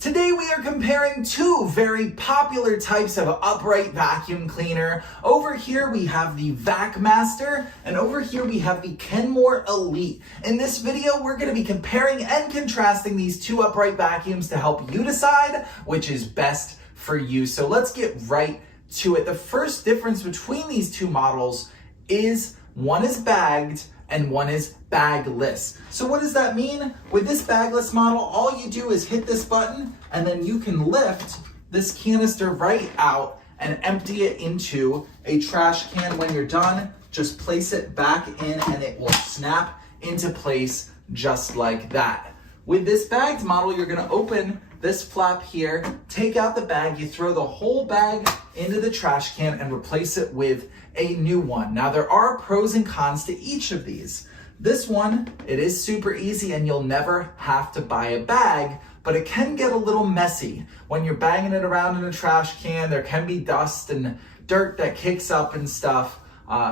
Today we are comparing two very popular types of upright vacuum cleaner. Over here we have the Vacmaster, and over here we have the Kenmore Elite. In this video we're going to be comparing and contrasting these two upright vacuums to help you decide which is best for you. So let's get right to it. The first difference between these two models is one is bagged and one is bagless. So what does that mean? With this bagless model, all you do is hit this button and then you can lift this canister right out and empty it into a trash can. When you're done, just place it back in and it will snap into place just like that. With this bagged model, you're gonna open this flap here, take out the bag, you throw the whole bag into the trash can and replace it with a new one. Now there are pros and cons to each of these. This one, it is super easy and you'll never have to buy a bag, but it can get a little messy. When you're banging it around in a trash can, there can be dust and dirt that kicks up and stuff.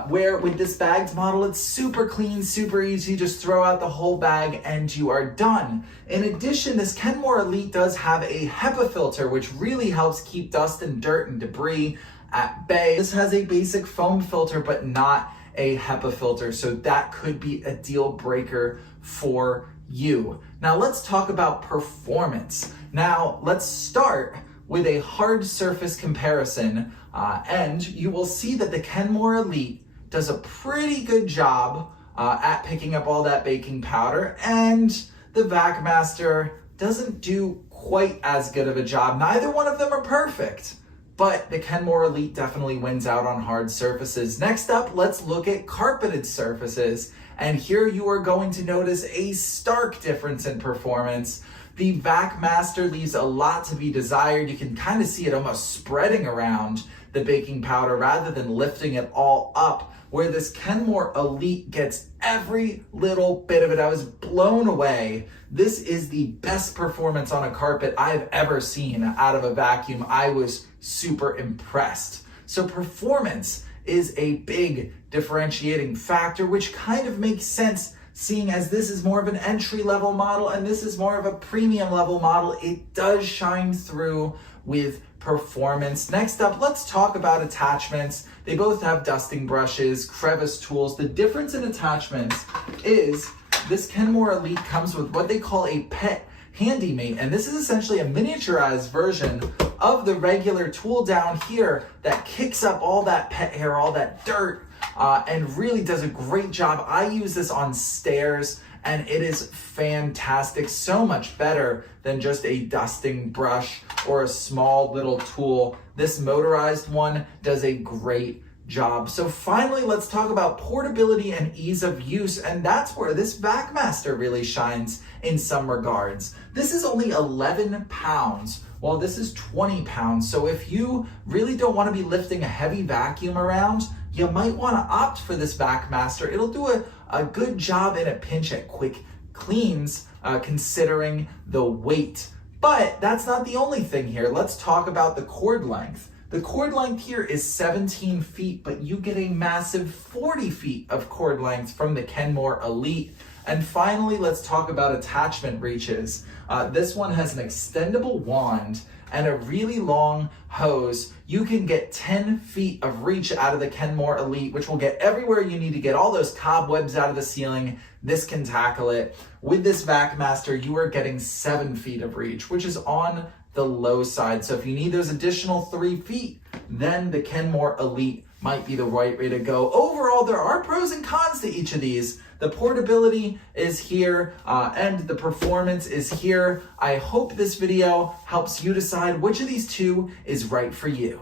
Where with this bagged model, it's super clean, super easy. Just throw out the whole bag and you are done. In addition, this Kenmore Elite does have a HEPA filter, which really helps keep dust and dirt and debris at bay. This has a basic foam filter, but not a HEPA filter, so that could be a deal breaker for you. Now let's talk about performance. Now let's start with a hard surface comparison, and you will see that the Kenmore Elite does a pretty good job at picking up all that baking powder, and the Vacmaster doesn't do quite as good of a job. Neither one of them are perfect, but the Kenmore Elite definitely wins out on hard surfaces. Next up, let's look at carpeted surfaces, and here you are going to notice a stark difference in performance. The Vacmaster leaves a lot to be desired. You can kind of see it almost spreading around the baking powder rather than lifting it all up, where this Kenmore Elite gets every little bit of it. I was blown away. This is the best performance on a carpet I've ever seen out of a vacuum. I was super impressed. So performance is a big differentiating factor, which kind of makes sense seeing as this is more of an entry-level model and this is more of a premium level model. It does shine through with performance. Next up, let's talk about attachments. They both have dusting brushes, crevice tools. The difference in attachments is this Kenmore Elite comes with what they call a pet handy-mate, and this is essentially a miniaturized version of the regular tool down here that kicks up all that pet hair, all that dirt, and really does a great job. I use this on stairs and it is fantastic, so much better than just a dusting brush or a small little tool. This motorized one does a great job. So finally, let's talk about portability and ease of use, and that's where this Vacmaster really shines in some regards. This is only 11 pounds, while this is 20 pounds. So if you really don't want to be lifting a heavy vacuum around, you might want to opt for this Vacmaster. It'll do a good job in a pinch at quick cleans, considering the weight. But that's not the only thing here. Let's talk about the cord length. The cord length here is 17 feet, but you get a massive 40 feet of cord length from the Kenmore Elite. And finally, let's talk about attachment reaches. This one has an extendable wand and a really long hose. You can get 10 feet of reach out of the Kenmore Elite, which will get everywhere you need to get all those cobwebs out of the ceiling. This can tackle it. With this Vacmaster, you are getting 7 feet of reach, which is on the low side. So if you need those additional 3 feet, then the Kenmore Elite might be the right way to go. Overall, there are pros and cons to each of these. The portability is here and the performance is here. I hope this video helps you decide which of these two is right for you.